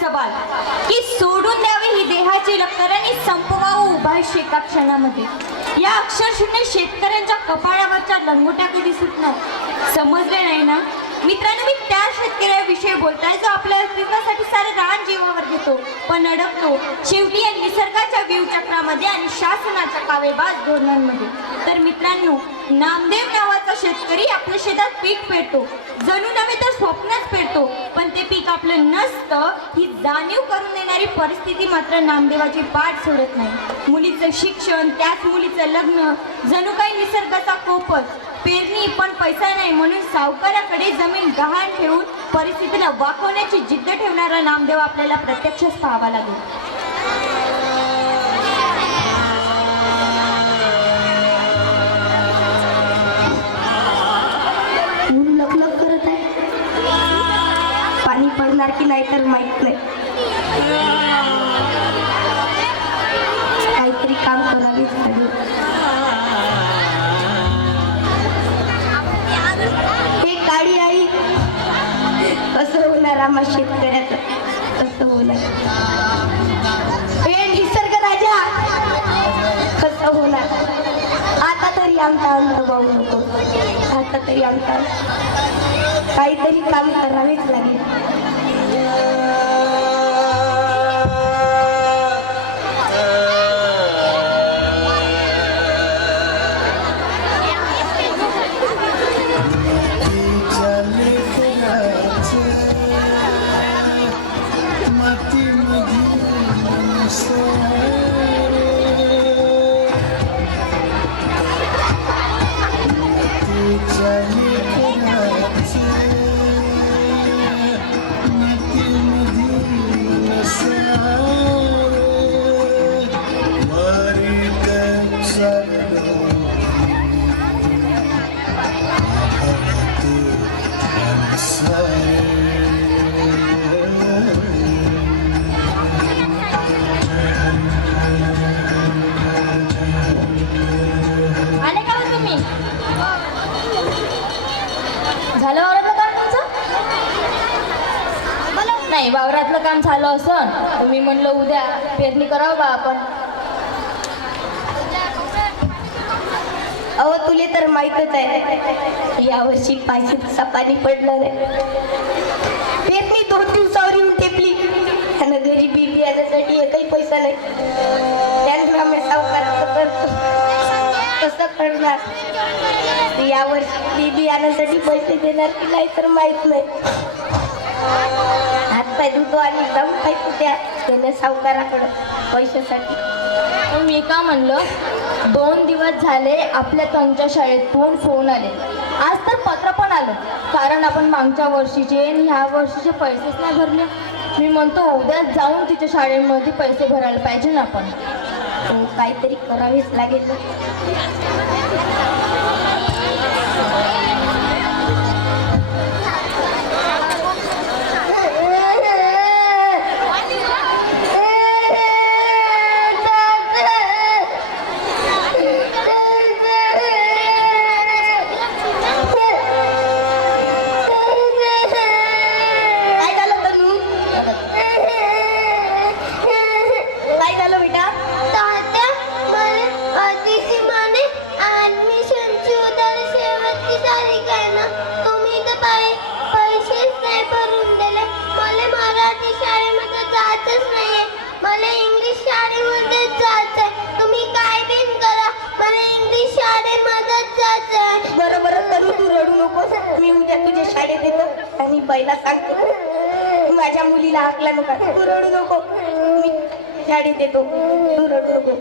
सवाल की सोडून द्यावी ही देहाची लक्तर आणि संपवावं उभा एका क्षणामध्ये. या अक्षरशून्य शेतकऱ्यांच्या कपाळावरच्या लंगोट्या कधी सुटणं समजले नाही ना मित्रांनो. मी त्या शेतकऱ्याविषयी बोलताय जो आपल्या अस्तित्वासाठी सारे रान जीवावर घेतो पण अडकतो शेवटी या निसर्गाच्या विवचक्रामध्ये आणि शासनाच्या कावेबाज धोरणांमध्ये. तर मित्रांनो, नामदेव नावाचा शेतकरी आपल्या शेतात पीक पेरतो, जणू नव्हे तर स्वप्नच पेरतो, पण ते पीक आपलं नसतं ही जाणीव करून देणारी परिस्थिती मात्र नामदेवाची पाठ सोडत नाही. मुलीचं शिक्षण, त्याच मुलीचं लग्न, जणू काही निसर्गाचा कोपच. पेरणी पण पैसा नाही म्हणून सावकाराकडे जमीन गहाण ठेवून परिस्थितीला वाकवण्याची जिद्द ठेवणारा नामदेव आपल्याला प्रत्यक्षच पाहावा लागेल. लग करत आहे, पाणी पडणार की नाही तर माहित नाही. काहीतरी काम करावेच लागेल. हे काळी आई कसं होणार आम्हा शेतकऱ्याचं, कसं होणार. हे निसर्ग राजा कसं होणार. आता तरी आमचा अनुभव नको, आता तरी आमचा काहीतरी काम करावेच लागेल. झालं वावरातलं काम तुमचं? नाही, वावरातलं काम झालं असं मी म्हणलं उद्या पेरणी करावं बा आपण. अहो तुले तर माहीतच आहे यावर्षी पैशाचं पाणी पडलं नाही. पेरणी 2 दिवसावर येऊन टेपली आणि गरीबी बियाण्यासाठी एकही पैसा नाही. त्यांना मी सावकाराचं करतो कसं करणार. यावर्षी बियाण्यासाठी पैसे देणार की नाही तर माहित नाही. हातपाय धुतो आणि जाऊन खायचो त्या सावकाराकडं पैशासाठी. मी का म्हणलं, 2 दिवस झाले आपल्या त्यांच्या शाळेतून फोन आले, आज तर पत्र पण आलं, कारण आपण मागच्या वर्षीचे आणि ह्या वर्षीचे पैसेच नाही भरले. मी म्हणतो उद्या जाऊन तिच्या शाळेमध्ये पैसे भरायला पाहिजे ना आपण. काहीतरी करावेच लागेल. मी उद्या तुझ्या शाळेत येतो आणि बाईला सांगतो माझ्या मुलीला हाकला नका, तू रडू नको. मी शाळेत येतो, तू रडू नको.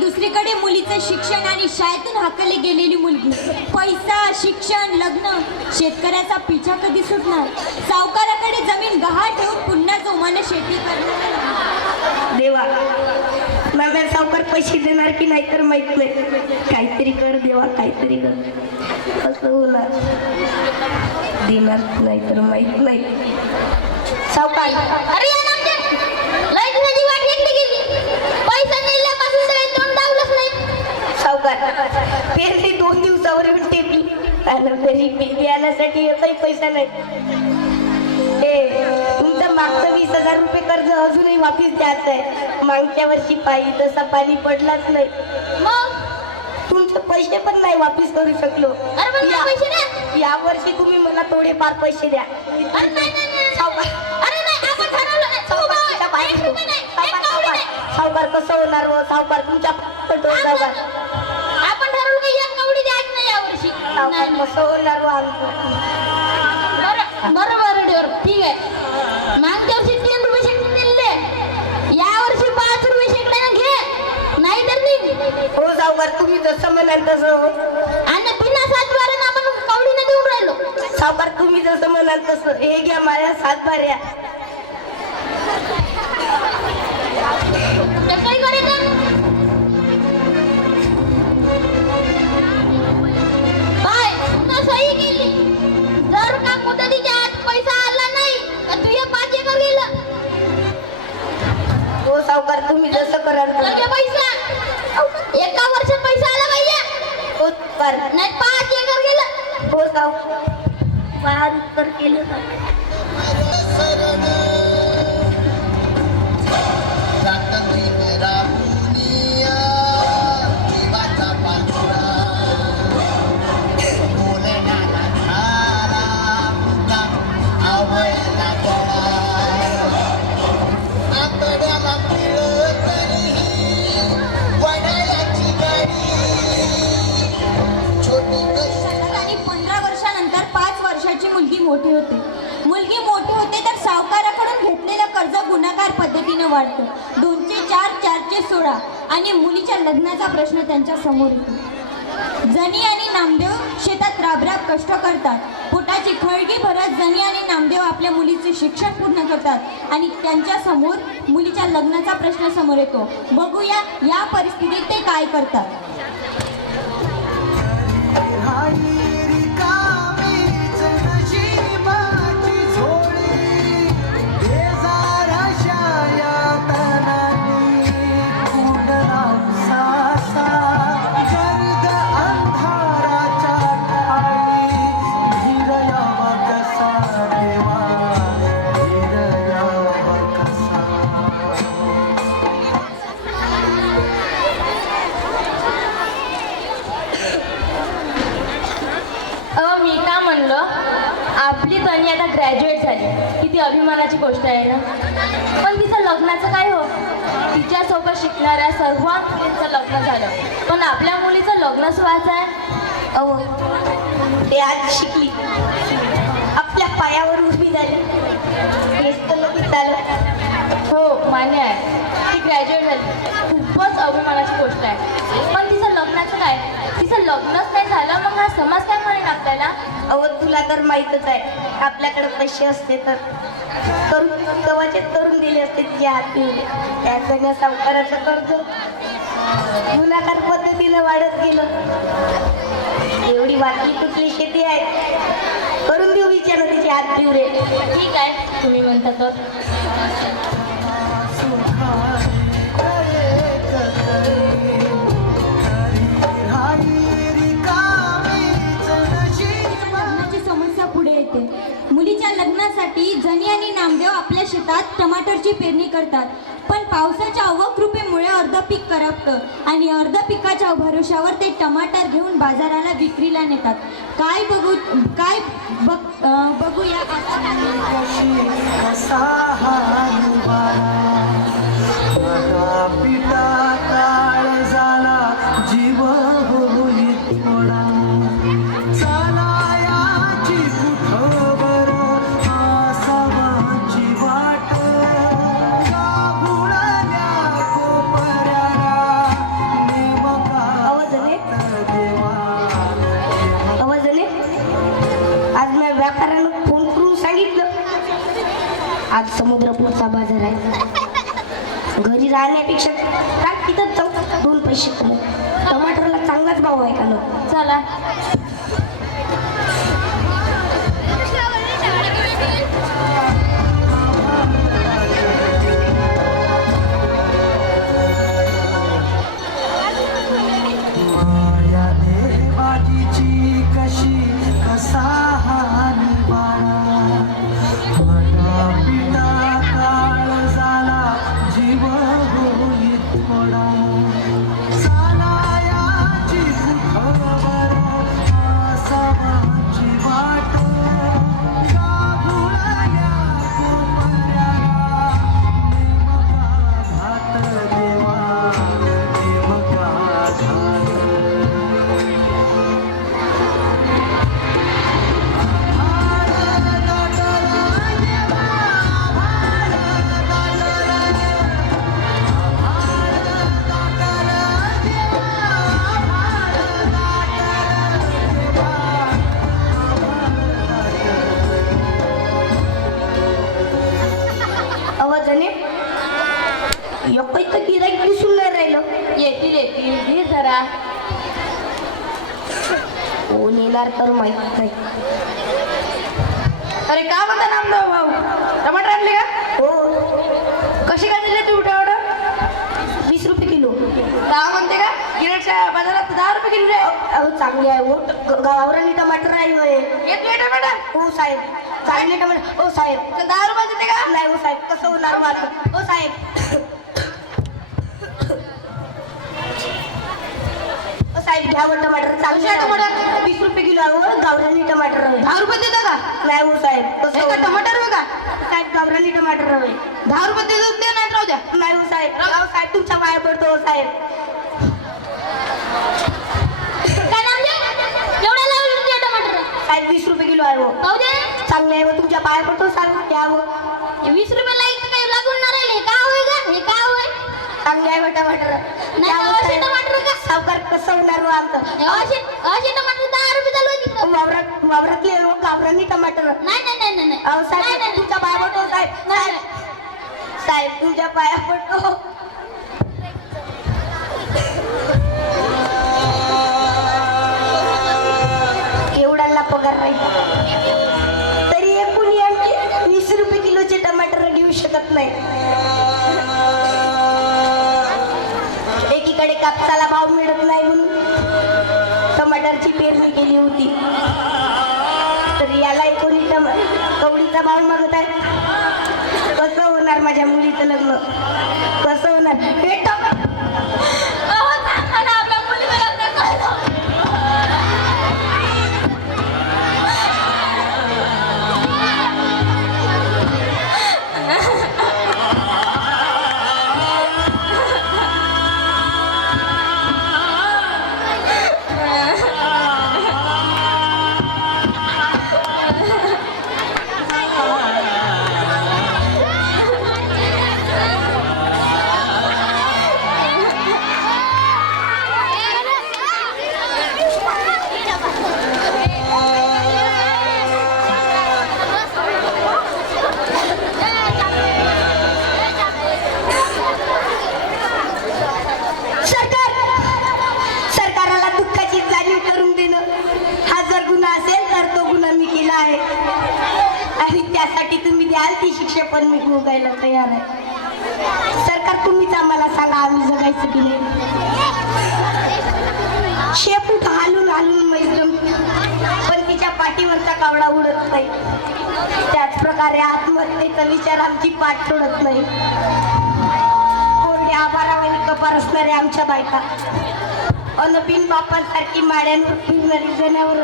दुसरीकडे मुलीचं शिक्षण आणि शाळेतून हाकलली गेलेली मुलगी. पैसा, शिक्षण, लग्न, शेतकऱ्याचा पिछा कधी सुटणार. सावकाराकडे जमीन गहाण ठेवून पुन्हा जोमाने शेती करणार. देवा, मला सावकार पैसे देणार की नाही तर माहित नाही. काहीतरी कर देवा, काहीतरी कर. असं होणार, देणार नाही तर माहित नाही. सावकार, अरे सावकार पेरणी 2 दिवसावर येऊन टेपली आणि घरी बियाण्यासाठी एकही पैसा नाही. तुमचं मागचं 20,000 रुपये कर्ज अजूनही वापिस द्यायचं आहे. मागच्या वर्षी पायी तसा पाणी पडलाच नाही. मग तुमचे पैसे पण नाही वापिस करू शकलो. अरे पण मला पैसे द्या. या वर्षी तुम्ही मला थोडेफार पैसे द्या. अरे नाही सावकार अरे नाही आपण ठरवलं नाही. सावकारच्या पायात एक पडू. रुपये नाही, एक कावडी नाही. सावकार कसं होणार व सावकार तुमच्या पडतो सावकार. आपण ठरवलं की एक कावडी द्यायची नाही यावर्षी. सावकार कसं होणार व आमचं. बरं ठीक आहे. मागच्या वर्षी 3 रुपये शेकडे दिले, या वर्षी 5 रुपये शेकड्यानं घे, नाही तर नाही. हो सावकार तुम्ही जसं म्हणाल तसं हो. आणि बिना 7 बारानं आपण कावडीनं देऊन राहिलो. सावकार तुम्ही जसं म्हणाल तसं. हे घ्या माझ्या 7 बाऱ्या. तर काही करायचं बाय पुन्हा सही केली. जर का मुदतीच्या आत पैसा आला नाही तर तुझे 5 एकर गेलं. हो सावकार तुम्ही जसं कराल तर तसं. ते पैसा एका वर्षात पैसा आला पाहिजे, हो सावकार. नाही 5 एकर गेलं. हो सावकार. फार उत्तर केलं सावकार. आणि 15 वर्षानंतर 5 वर्षाची मुलगी मोठी होते. मुलगी मोठी होते तर सावकाराकडून घेतलेलं कर्ज गुणाकार पद्धतीने वाढतं. 2चे 4, 4चे 16 आणि मुलीच्या लग्नाचा प्रश्न त्यांच्या समोर येतो. जनी आणि नामदेव शेतात राबराब कष्ट करतात. पोटाची खळगी भरत जनी आणि नामदेव आपल्या मुलीचे शिक्षण पूर्ण करतात आणि त्यांच्या समोर मुलीच्या लग्नाचा प्रश्न समोर येतो. बघूया या परिस्थितीत ते काय करतात. मी का म्हणलं आपली तनी आता ग्रॅज्युएट झाली, किती अभिमानाची गोष्ट आहे ना. पण तिचं लग्नाचं काय हो. तिच्यासोबत शिकणाऱ्या सर्व मुलींचं लग्न झालं, पण आपल्या मुलीचं लग्नच व्हायचं आहे. अहो ते आज शिकली, आपल्या पायावर उभी झाली, हेच तर लगेच झालं. हो मान्य आहे, ती ग्रॅज्युएट झाली, खूपच अभिमानाची गोष्ट आहे. पण तिचं लग्नाचं काय. तिचं लग्नच नाही झालं, मग हा समाज काय म्हणेन आपल्याला. अहो तुला तर माहीतच आहे, आपल्याकडे पैसे असते तर गव्हाचे तरुण दिले असते तिच्या हाती. त्या सावकाराचं कर्ज गुणाकार पद्धतीनं वाढत गेलं. एवढी वाटली कुठली शेती आहे, करून देऊ विचार तिचे हात पिवरे. ठीक आहे तुम्ही म्हणता तर. लग्नाची समस्या पुढे येते. मुलीच्या लग्नासाठी जनी आणि नामदेव आपल्या शेतात टमाटरची पेरणी करतात. पण पावसाच्या अवक कृपेमुळे अर्ध पीक करपतं आणि अर्ध पिकाच्या भरोशावर ते टमाटर घेऊन बाजाराला विक्रीला नेतात. बघूया जीव होई थोडा चालायाची कुठवर आसावाची वाट गाभुळल्या कोपऱ्याला नेमका देवा. आवाजने आज मी व्यापाऱ्यानं फोन करून सांगितलं, आज समुद्रपूरचा बाजार आहे, घरी राहण्यापेक्षा टाक तिथं जाऊ, 2 पैसे कमव. टमाटरला चांगलाच भाव आहे का ना. चला. येणार तर माहित नाही. अरे का म्हणता नामदेव भाऊ, टमाटर आणले का? हो, कशी काय दिली तू एवढं? 20 रुपये किलो. 10 म्हणते का? किराणच्या बाजारात 10 रुपये किलो आहे. अहो चांगली आहे हो, गावरानी टमाटर आहे होय. येत नाही टमाटर? हो साहेब, चांगले टमाटर. हो साहेब, तर 10 रुपये देते का? नाही हो साहेब, कसं होणार माझं? हो साहेब, हो साहेब घ्या हो टमाटर, चांगले कसे आहे टमाटर? 20 रुपये किलो आहे हो, गावरानी टमाटर आहे. 10 रुपये देता का? नाही हो साहेब, कसं हे का होणार? टमाटर बघा, साहेब गावरानी टमाटर आहे. 10 रुपये देतो दे, नाही राहू द्या. नाही हो साहेब, राव साहेब तुमच्या पाया पडतो हो साहेब. काय नाम दे? एवढ्या लावून तुझे टमाटर साहेब 20 रुपये किलो आहे हो, पाहू दे. चांगले आहे हो, तुमच्या पाया पडतो साहेब, द्या हो. हे 20 रुपये लाईट काही लागून नाही राहिले. का होय का? हे का होय? चांगले आहे हो टमाटर. नाही का असे टमाटर का? सावकार कसं होणार हो आमचं? हे असे टमाटर 10 रुपये चालू आहे तिकडं. वावरातले हो गावरानी टमाटर. नाही नाही नाही नाही अहो नाही साहेब नाही तुमच्या पाया पडतो साहेब, साहेब साहेब तुमच्या पाया पडतो. एवढ्याला पगार नाही तरी एक कुणी आमचे 20 रुपये किलोचे टमाटर घेऊ शकत नाही. एकीकडे कापसाला भाव मिळत नाही म्हणून टमाटरची पेरणी केली होती, तर याला कोणी कवडीचा भाव मागत आहे. कसं होणार माझ्या मुलीचं लग्न, कसं होणार? हे टमाटर अहो, सांगा ना, आपल्या मुलीचं लग्न कळलं. सरकाराला दुःखाची जाणीव करून देणं हा जर गुन्हा असेल तर तो गुन्हा मी केला आहे आणि त्यासाठी तुम्ही द्याल ती शिक्षा पण मी भोगायला तयार आहे. सरकार तुम्हीच आम्हाला सांगा आम्ही जगायचं की नाही. शेपूट हालून हालून मैत्रम पण तिच्या पाठीवरचा कावडा उडत नाही. त्याच प्रकारे आत्महत्येचा विचार आमची पाठ सोडत नाही. कोरड्या आभारावानी कपार असणाऱ्या आमच्या बायका, अनपिन बापांसारखी माड्यांवर फिरणारी जनावर,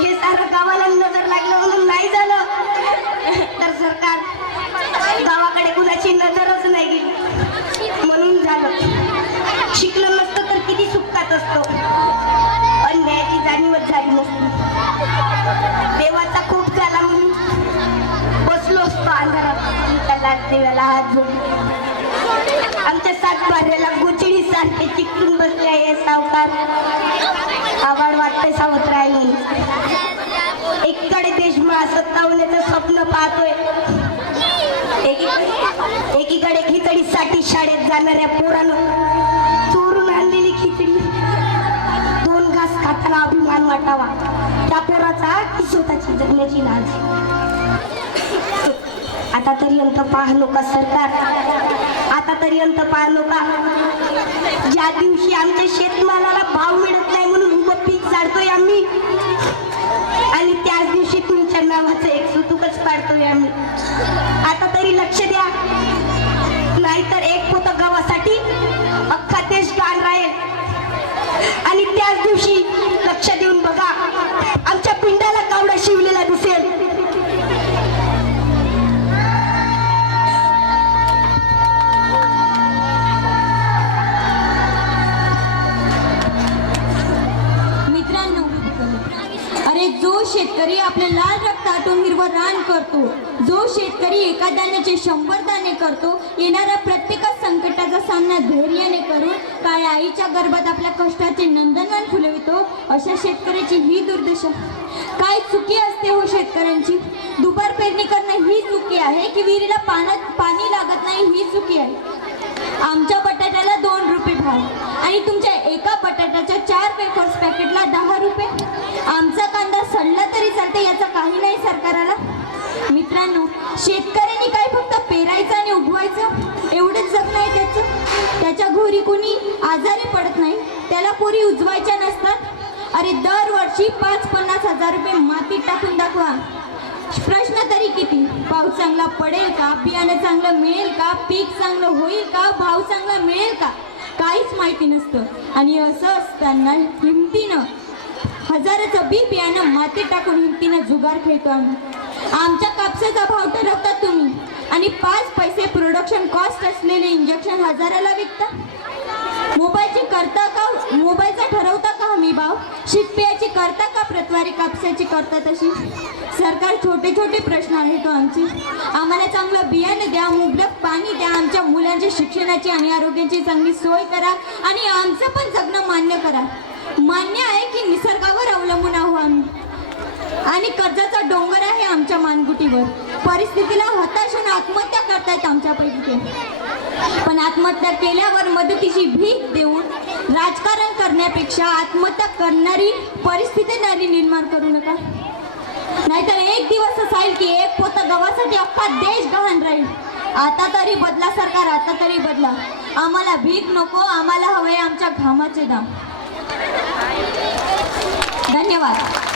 हे सारं गावाला नजर लागलं म्हणून नाही झालं तर सरकार गावाकडे कुणाची नजरच नाही गेली म्हणून झालं. शिकलं नसतं तर किती सुखात असतो, अन्यायाची जाणीवच झाली नसती. देवाचा खूप झाला म्हणून बसलो असतो अंधारात, त्याला देवाला हात जोडून. आमच्या 7 बाऱ्याला गोचिडी सारखे चिकटून बसले आहे सावकार. आवाड वाटतंय सावत्र आहे म्हणून. एकीकडे देश सत्तावण्याचं स्वप्न पाहतोय, एकीकडे खिचडीसाठी शाळेत जाणाऱ्या पोरानं चोरून आणलेली खिचडी 2 घास खाताना अभिमान वाटावा त्या पोराचा की स्वतःची जगण्याची लाज. आता तरी अंत पाहलो का सरकार, आता तरी अंत पाहलो का? ज्या दिवशी आमच्या शेतमालाला भाव मिळत नाही म्हणून उभं पीक काढतोय आम्ही आणि त्याच दिवशी तुमच्या नावाचं एक सुतूकच काढतोय आम्ही. आता तरी लक्ष द्या, नाहीतर एक पोतं गव्हासाठी अख्खा देश गाण राहील. आणि त्याच दिवशी लक्ष देऊन बघा, आमच्या पिंडाला कावडा शिवलेला दिसेल. मित्रांनो, अरे जो शेतकरी आपले लाल रक्त आटून हिरवं रान करतो, जो शेतकरी एका दाण्याचे 100 दाणे करतो, येणाऱ्या प्रत्येक संकटाचा सामना धैर्याने करून काळ्या आईच्या गर्भात आपल्या कष्टाचे नंदनवन फुलवितो, अशा शेतकऱ्याची ही दुर्दशा. काय चुकी असते हो शेतकऱ्यांची? दुबार पेरणी करणं ही चुकी आहे की विहिरीला पाणी लागत नाही ही चुकी आहे? आमच्या बटाट्याला 2 रुपये भाव आणि तुमच्या एका बटाट्याच्या 4 वेफर्स पॅकेटला 10 रुपये. आमचा कांदा सडला तरी चालते, याचा काही नाही सरकाराला. मित्रांनो, शेतकऱ्यांनी काय फक्त पेरायचं आणि उगवायचं एवढंच जगणं आहे त्याचं. त्याच्या घरी कोणी आजारी पडत नाही, त्याला पोरी उजवायच्या नसतात. अरे दरवर्षी 5-50 हजार रुपये मातीत टाकून दाखवा. प्रश्न तरी किती? पाऊस चांगला पडेल का? बियाणं चांगलं मिळेल का? पीक चांगलं होईल का? भाव चांगला मिळेल का? काहीच माहिती नसतं. आणि असं असताना हिमतीनं हजाराचं बी बियाणं मातीत टाकून हिमतीनं जुगार खेळतो आम्ही. आमच्या कापसाचा भाव ठरवता तुम्ही आणि 5 पैसे प्रोडक्शन कॉस्ट असलेले इंजेक्शन हजाराला विकता. मोबाईलचा ठरवता का हमी भाव? शीतपेयाची करता का प्रतवारी कापसाची करता तशी? सरकार छोटे छोटे प्रश्न आहेत आमचे. आम्हाला चांगलं बियाणे द्या, मुबलक पाणी द्या, आमच्या मुलांच्या शिक्षणाची आणि आरोग्याची चांगली सोय करा आणि आमचं पण जगणं मान्य करा. मान्य आहे की निसर्गावर अवलंबून आहोत आम्ही आणि कर्जाचा डोंगर आहे आमच्या मानगुटीवर. परिस्थितीला हताश होऊन आत्महत्या करतायत आमच्यापैकी. पण आत्महत्या केल्यावर मदतीची भीक देऊन राजकारण करण्यापेक्षा आत्महत्या करणारी परिस्थिती निर्माण करू नका. नाहीतर एक दिवस असा येईल की एक पोतं गव्हासाठी अख्खा देश गहाण राहील. आता तरी बदला सरकार, आता तरी बदला. आम्हाला भीक नको, आम्हाला हवे आमच्या घामाचे दाम. धन्यवाद.